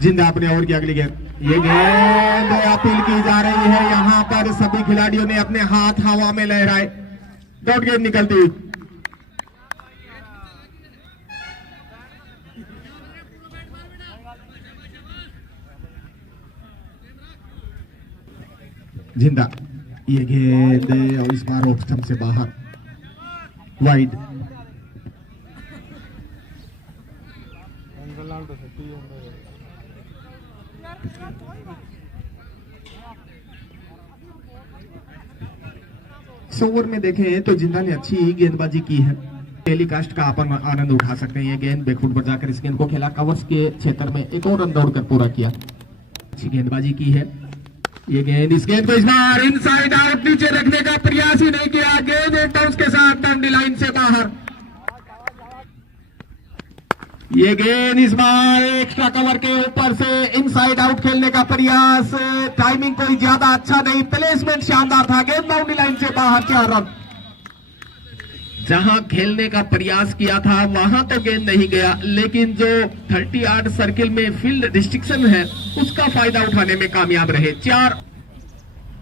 जिंदा अपने ओवर की अगली गेंद। ये गेंद अपील की जा रही है। यहां पर सभी खिलाड़ियों ने अपने हाथ हवा में लहराए। डॉट गेंद निकलती हुई। जिंदा ये गेंद और इस बार ऑफ स्टंप से बाहर, वाइड। इस ओवर में देखें तो जिंदा ने अच्छी गेंदबाजी की है। टेलीकास्ट का अपन आनंद उठा सकते हैं। ये गेंद बैकफुट पर जाकर इस गेंद को खेला, कवर्स के क्षेत्र में एक और रन दौड़कर पूरा किया। अच्छी गेंदबाजी की है। ये गेंद, इस गेंद को इस बार इनसाइड आउट नीचे रखने का प्रयास ही नहीं किया। गेंद एक बाउंस के साथ बाउंड्री लाइन से बाहर। ये गेंद इस बार एक्स्ट्रा कवर के ऊपर से इनसाइड आउट खेलने का प्रयास। टाइमिंग कोई ज्यादा अच्छा नहीं, प्लेसमेंट शानदार था। गेंद बाउंड्री लाइन से बाहर, 4 रन। जहां खेलने का प्रयास किया था वहां तो गेंद नहीं गया, लेकिन जो 30 यार्ड सर्किल में फील्ड रिस्ट्रिक्शन है उसका फायदा उठाने में कामयाब रहे। 4।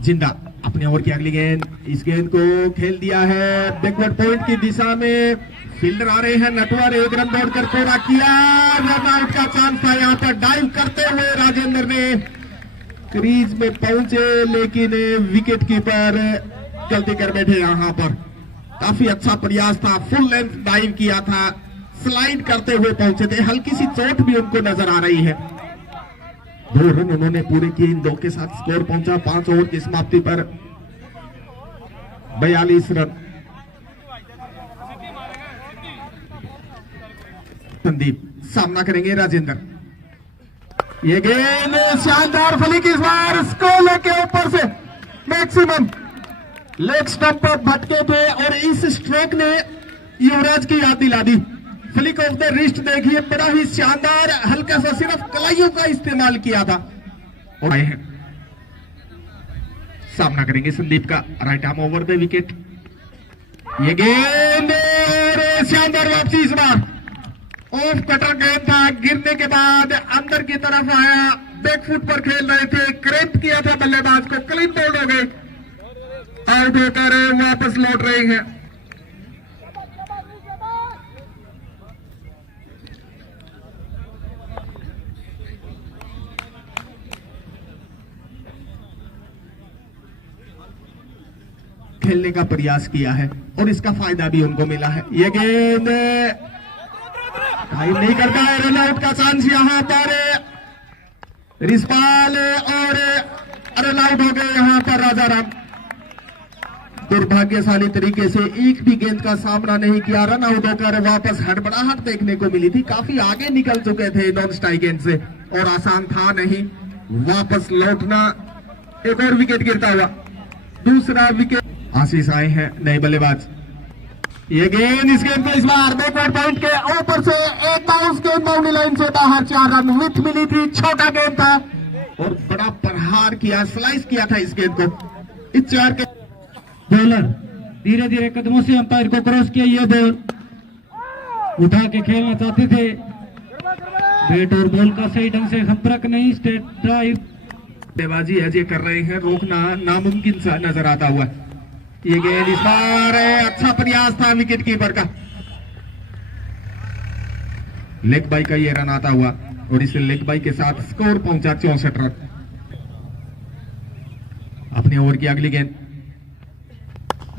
जिंदा अपने ओवर की अगली गेंद, इस गेंद को खेल दिया है बैकवर्ड पॉइंट की दिशा में। फील्डर आ रहे हैं, नटवर 1 रन दौड़कर पूरा किया। रन आउट का चांस था। यहां पर डाइव करते हुए राजेंद्र ने क्रीज में पहुंचे, लेकिन विकेट कीपर गलती कर बैठे। यहां पर काफी अच्छा प्रयास था, फुल लेंथ डाइव किया था, स्लाइड करते हुए पहुंचे थे। हल्की सी चोट भी उनको नजर आ रही है। 2 रन उन्होंने पूरे किए। इन 2 के साथ स्कोर पहुंचा 5 ओवर की समाप्ति पर 42 रन। संदीप सामना करेंगे राजेंद्र। ये गेंद शानदार फली की, इस बार स्कोर के ऊपर से मैक्सिमम लेग स्टंप पर भटके थे और इस स्ट्रोक ने युवराज की याद दिला दी। फ्लिक ऑफ द रिस्ट देखिए, बड़ा ही शानदार, हल्का सा सिर्फ कलाइयों का इस्तेमाल किया था। और आए हैं, सामना करेंगे संदीप का। Right arm over the wicket. ये गेंद शानदार वापसी, इस बार ऑफ कटर गेंद था। गिरने के बाद अंदर की तरफ आया, बैकफुट पर खेल रहे थे, क्रैम्प किया था बल्लेबाज को, क्लीन बोल्ड हो गए। आउट होकर वापस लौट रहे हैं। खेलने का प्रयास किया है और इसका फायदा भी उनको मिला है। ये गेंद टाइम नहीं करता है। रन आउट का चांस यहां पर रिस्पाल और रन आउट हो गए यहां पर राजाराम। दुर्भाग्यशाली तरीके से एक भी गेंद का सामना नहीं किया। रन आउट होकर वापस हड़बड़ाहट देखने को मिली थी। काफी आगे निकल चुके थे नॉन स्ट्राइक गेंद से और आसान था नहीं वापस लौटना। एक और विकेट गिरता हुआ, दूसरा विकेट। आशीष आए हैं नए बल्लेबाज। ये गेंद, इस गेंद को इस बार बैकवर्ड पॉइंट के ऊपर से एक बाउंस गेंद बाउंड्री लाइन से बाहर। 4 रन विथ मिली थी। छोटा गेंद था और बड़ा प्रहार किया, स्लाइस किया था इस गेंद को। इस 4 के बॉलर धीरे धीरे कदमों से अंपायर को क्रॉस किया। ये बॉल उठा के खेलना चाहते थे, बैट और बॉल का सही ढंग से संपर्क नहीं। स्ट्रेट ड्राइव बल्लेबाजी अजय कर रहे हैं, रोकना नामुमकिन सा नजर आता हुआ। ये गेंद इस बार अच्छा प्रयास था विकेट कीपर का। लेग बाई का ये रन आता हुआ और इस लेग बाई के साथ स्कोर पहुंचा 64 रन। अपने ओवर की अगली गेंद,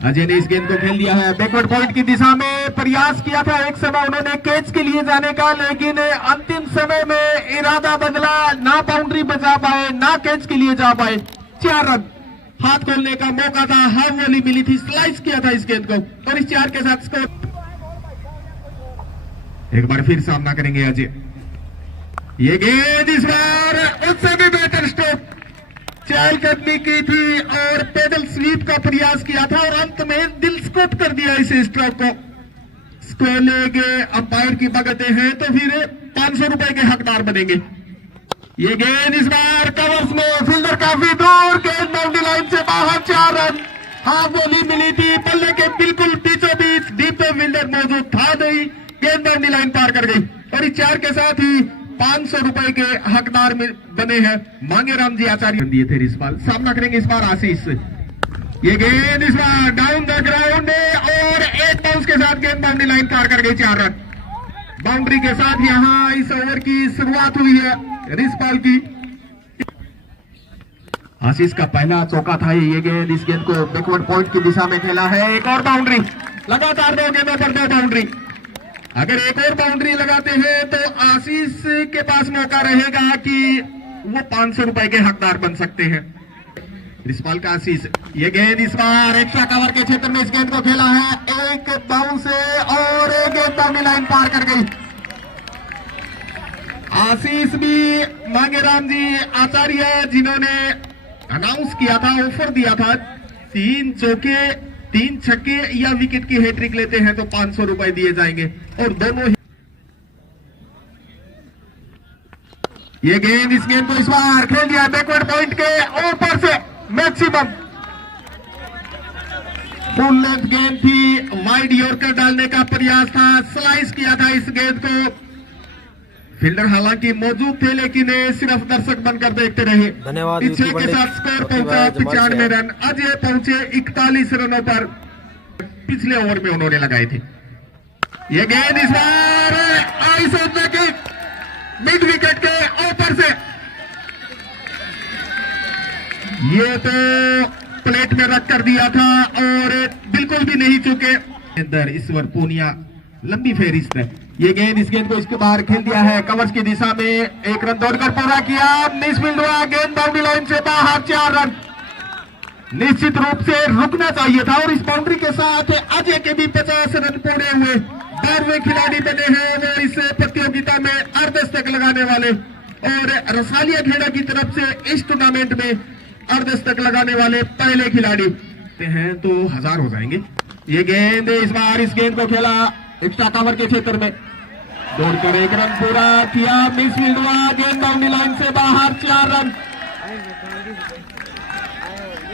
अजय ने इस गेंद को खेल दिया है। बैकवर्ड पॉइंट की दिशा में प्रयास किया था एक समय उन्होंने कैच के लिए जाने का, लेकिन अंतिम समय में इरादा बदला, ना बाउंड्री बचा पाए ना कैच के लिए जा पाए। 4 रन। हाथ खोलने का मौका था, हाफ वॉली मिली थी, स्लाइस किया था इस गेंद को और इस 4 के साथ स्कोर। एक बार फिर सामना करेंगे अजय। ये गेंद इस बार उससे भी बेहतर स्ट्रोक चहल कदमी की थी और पेडल स्वीप का प्रयास किया था और अंत में दिल स्कोप कर दिया इस स्ट्रोक को। स्कोर लेके अंपायर की बगते हैं तो फिर 500 रुपए के हकदार बनेंगे। ये गेंद इस बार कवर्स में, फील्डर काफी दूर, गेंद बाउंड्री लाइन से बाहर। 4 रन। हाफ बॉली मिली थी, बल्ले के बिल्कुल बीचों बीच डीप फील्डर मौजूद था नहीं, गेंद बाउंड्री लाइन पार कर गई और इस 4 के साथ ही 500 रुपए के हकदार में बने हैं मांगेराम जी आचार्य दिए थे। इस बार सामना करेंगे इस बार आशीष। ये गेंद इस बार डाउन द ग्राउंड और एक बाउंस के साथ गेंद बाउंड्री लाइन पार कर गई। 4 रन बाउंड्री के साथ यहां इस ओवर की शुरुआत हुई है रिस्पाल की। आशीष का पहला चौका था ये गेंद, इस गेंद को बैकवर्ड पॉइंट की दिशा में खेला है। एक और बाउंड्री, लगातार 2 गेंदों पर 2 बाउंड्री। अगर एक और बाउंड्री लगाते हैं तो आशीष के पास मौका रहेगा कि वो 500 रुपए के हकदार बन सकते हैं। रिस्पाल का आशीष, ये गेंद इस बार एक्स्ट्रा कवर के क्षेत्र में इस गेंद को खेला है। एक बाउंस और एक गेंद बाउंड्री लाइन पार कर गई। आशीष भी मांगेराम जी आचार्य जिन्होंने अनाउंस किया था, ऑफर दिया था 3 चौके 3 छक्के या विकेट की हैट्रिक लेते हैं तो 500 रुपए दिए जाएंगे। और दोनों ये गेंद, इस गेंद को इस बार खेल दिया बैकवर्ड पॉइंट के ऊपर से मैक्सिमम फुल लेंथ गेंद थी। वाइड यॉर्कर डालने का प्रयास था, स्लाइस किया था इस गेंद को। फील्डर हालांकि मौजूद थे लेकिन सिर्फ दर्शक बनकर देखते रहे। धन्यवाद। पीछे के साथ स्कोर पहुंचा 95 रन। अजय पहुंचे 41 रनों पर, पिछले ओवर में उन्होंने लगाए थे। ये गेंद इस बार मिड विकेट के ऊपर से, ये तो प्लेट में रख कर दिया था और बिल्कुल भी नहीं चुके। अंदर इस बार पूनिया लंबी फेरिस्त है। ये गेंद, इस गेंद को इसके बाहर खेल दिया है कवर्स की दिशा में। 1 रन दौड़कर पूरा किया, मिस फील्ड हुआ, गेंद बाउंड्री लाइन से बाहर। 4 रन निश्चित रूप से रुकना चाहिए था। और इस बाउंड्री के साथ अजय के भी 50 रन पूरे हुए। 12वें खिलाड़ी बने हैं वो इस प्रतियोगिता में अर्धशतक लगाने वाले, और रसालिया खेड़ा की तरफ से इस टूर्नामेंट में अर्धशतक लगाने वाले पहले खिलाड़ी हैं तो 1000 हो जाएंगे। ये गेंद इस बार, इस गेंद को खेला एक्स्ट्रा कवर के क्षेत्र में, दौड़कर 1 रन पूरा किया, मिस फील्ड हुआ, गेंद बाउंड्री लाइन से बाहर। 4 रन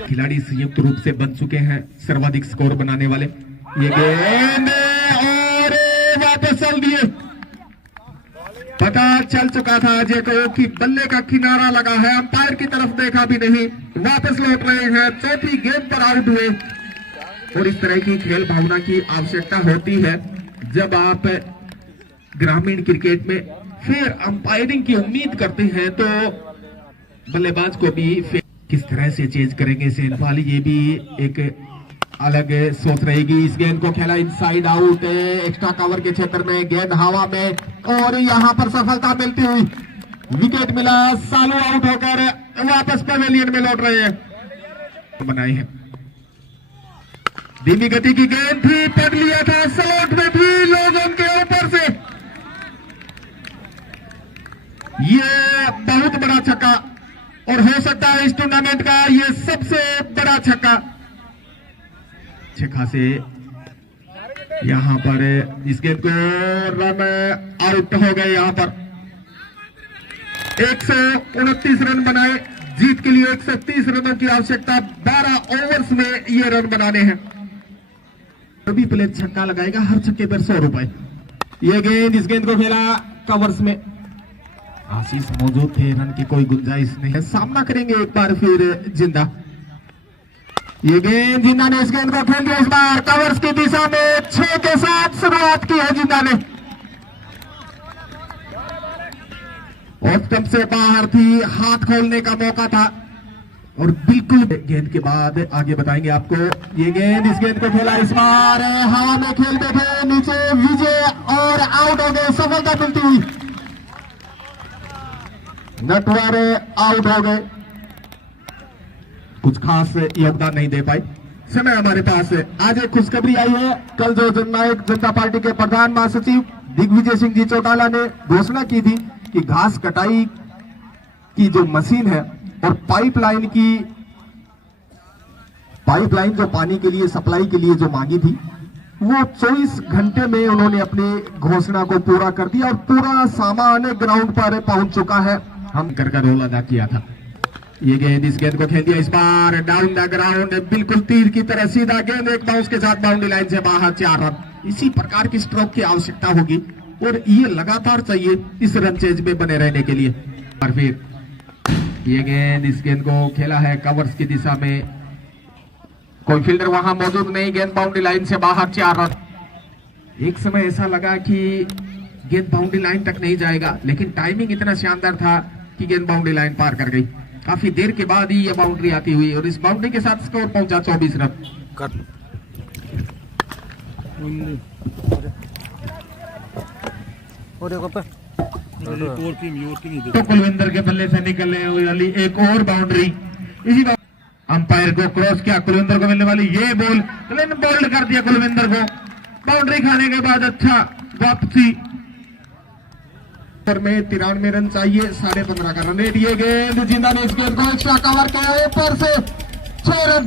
खिलाड़ी संयुक्त रूप से बन चुके हैं सर्वाधिक स्कोर बनाने वाले। ये गेंद और वापस चल दिए। पता चल चुका था अजय को कि बल्ले का किनारा लगा है, अंपायर की तरफ देखा भी नहीं, वापस लौट रहे हैं। चौथी गेंद पर आउट हुए। और इस तरह की खेल भावना की आवश्यकता होती है जब आप ग्रामीण क्रिकेट में फिर अंपायरिंग की उम्मीद करते हैं तो बल्लेबाज को भी किस तरह से चेंज करेंगे सेनपाल, ये भी एक अलग सोच रहेगी। इस गेंद को खेला इनसाइड आउट, एक्स्ट्रा कवर के क्षेत्र में, गेंद हवा में, और यहां पर सफलता मिलती हुई विकेट मिला। सालू आउट होकर वापस पवेलियन में लौट रहे हैं। बनाए हैं धीमी गति की गेंद थी, पकड़ लिया था, स्लॉट में भी लोगों के ऊपर से। ये बहुत बड़ा छक्का और हो सकता है इस टूर्नामेंट का ये सबसे बड़ा छक्का। छक्का से यहां पर इस गेंद को रन आउट हो गए। यहां पर 129 रन बनाए, जीत के लिए 130 रनों की आवश्यकता। 12 ओवर्स में ये रन बनाने हैं। सभी प्लेयर छक्का लगाएगा, हर छक्के पर 100 रुपए। ये गेंद, इस गेंद को खेला कवर्स में, आशीष मौजूद थे, रन की कोई गुंजाइश नहीं है। सामना करेंगे एक बार फिर जिंदा। ये गेंद, जिंदा ने इस गेंद को खेल दिया इस बार कवर्स की दिशा में। 6 के साथ शुरुआत की है जिंदा ने, ऑफ स्टंप से बाहर थी, हाथ खोलने का मौका था और बिल्कुल गेंद के बाद आगे बताएंगे आपको। ये गेंद, इस गेंद को खेला इस बार हवा में खेलते थे, नीचे विजय और आउट हो गए। सफलता मिलती हुई नटवर आउट हो गए, कुछ खास योगदान नहीं दे पाए। समय हमारे पास आज एक खुशखबरी आई है। कल जो जननायक जनता पार्टी के प्रधान महासचिव दिग्विजय सिंह जी चौटाला ने घोषणा की थी कि घास कटाई की जो मशीन है और पाइपलाइन जो पानी के लिए सप्लाई के लिए जो मांगी थी, वो 24 घंटे में उन्होंने अपनी घोषणा को पूरा कर दिया और पूरा सामान ग्राउंड पर पहुंच चुका है। हम कर रोल अदा किया था। ये गेंद, इस गेंद को खेल दिया इस बार डाउन द ग्राउंड, बिल्कुल तीर की तरह सीधा गेंद, एक बाउंस के साथ बाउंड्री लाइन से बाहर। 4 रन। इसी प्रकार की स्ट्रोक की आवश्यकता होगी और ये लगातार चाहिए इस रन चेज में बने रहने के लिए। और फिर ये गेंद, इस गेंद को खेला है कवर्स की दिशा में, कोई फील्डर वहां मौजूद नहीं, गेंद बाउंड्री लाइन से बाहर, 4 रन। एक समय ऐसा लगा कि गेंद बाउंड्री लाइन तक नहीं जाएगा, लेकिन टाइमिंग इतना शानदार था कि गेंद बाउंड्री लाइन पार कर गई। काफी देर के बाद ही ये बाउंड्री आती हुई और इस बाउंड्री के साथ स्कोर पहुंचा 24 रन। तो कुलविंदर के बल्ले से निकलने वाली एक और बाउंड्री, इसी अंपायर को क्रॉस किया, कुलविंदर को मिलने वाली ये बॉल, बोल्ड कर दिया कुलविंदर को। बाउंड्री खाने के बाद अच्छा वापसी में 93 रन चाहिए, 15.5 का रन रेट। ये गेंद, जिंदा ने इस गेंद को एक्स्ट्रा कवर किया, ऊपर से 6 रन।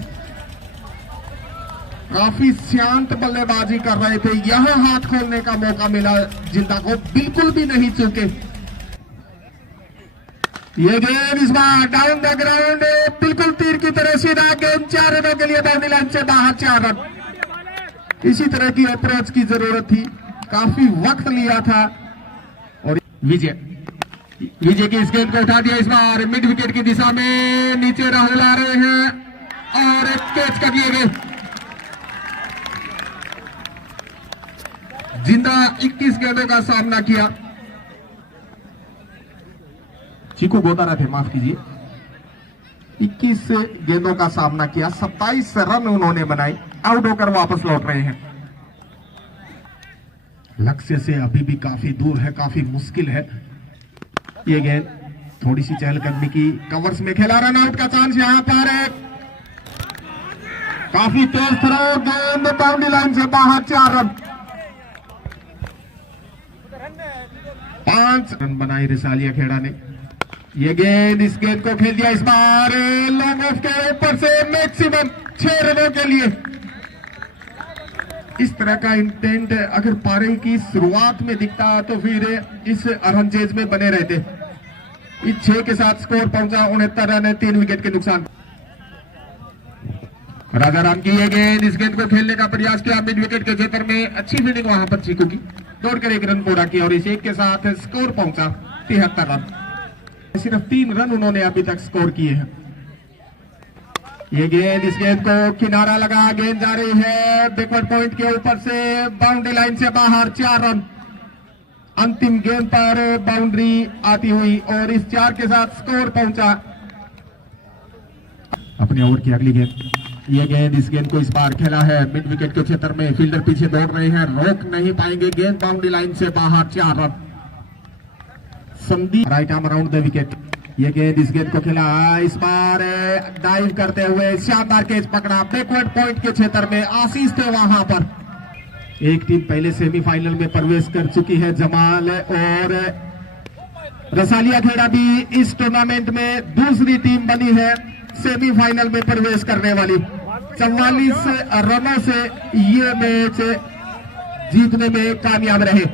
काफी शांत बल्लेबाजी कर रहे थे, यहां हाथ खोलने का मौका मिला जिंदा को, बिल्कुल भी नहीं चूके। ये गेंद इस बार डाउन द ग्राउंड, बिल्कुल तीर की तरह सीधा गेंद, 4 रनों के लिए बाउंड्री लाइन से बाहर, 4 रन। इसी तरह की अप्रोच की जरूरत थी, काफी वक्त लिया था। और विजय की इस गेंद को उठा दिया, इस बार मिड विकेट की दिशा में, नीचे राहुल आ रहे हैं और कैच कर लिए गए। जिंदा 21 गेंदों का सामना किया, चीकू गोदारा थे, माफ कीजिए, 21 गेंदों का सामना किया, 27 रन उन्होंने बनाए, आउट होकर वापस लौट रहे हैं। लक्ष्य से अभी भी काफी दूर है, काफी मुश्किल है। ये गेंद थोड़ी सी चहलकदमी की, कवर्स में खेला, रन आउट का चांस यहां पर है, काफी तेज थ्रो, गेंद बाउंड्री लाइन से बाहर, 4 रन। 5 रन बनाई रिसालिया खेड़ा ने। ये गेंद, इस गेंद को खेल दिया, इस बार लॉन्ग ऑफ के ऊपर से, मैक्सिमम 6 रनों के लिए। इस तरह का इंटेंट अगर पारी की शुरुआत में दिखता तो फिर इस रन चेज में बने रहते। इस 6 के साथ स्कोर पहुंचा 69 रन, 3 विकेट के नुकसान। राजा राम की ये गेंद, इस गेंद को खेलने का प्रयास किया मिड विकेट के क्षेत्र में, अच्छी फील्डिंग वहां पर चीकू की, दौड़कर 1 रन पूरा किया और इस 1 के साथ स्कोर पहुंचा 73 रन। सिर्फ 3 रन उन्होंने अभी तक स्कोर किए हैं। ये गेंद, इस गेंद को किनारा लगा, गेंद जा रही है बैकवर्ड पॉइंट के ऊपर से, बाउंड्री लाइन से बाहर, 4 रन। अंतिम गेंद पर बाउंड्री आती हुई और इस 4 के साथ स्कोर पहुंचा। अपने ओवर की अगली गेंद, ये गेंद, इस गेंद को इस बार खेला है मिड विकेट के क्षेत्र में, फील्डर पीछे दौड़ रहे हैं, रोक नहीं पाएंगे, गेंद बाउंड्री लाइन से बाहर, 4 run. Sandeep right arm around the wicket. ये गेंद, इस गेंद को खेला, इस बार डाइव करते हुए शानदार कैच पकड़ा, बैकवर्ड पॉइंट के क्षेत्र में, आशीष थे वहां पर। एक टीम पहले सेमीफाइनल में प्रवेश कर चुकी है, जमाल और रसालिया खेड़ा भी इस टूर्नामेंट में दूसरी टीम बनी है सेमीफाइनल में प्रवेश करने वाली। 44 रनों से ये मैच जीतने में कामयाब रहे।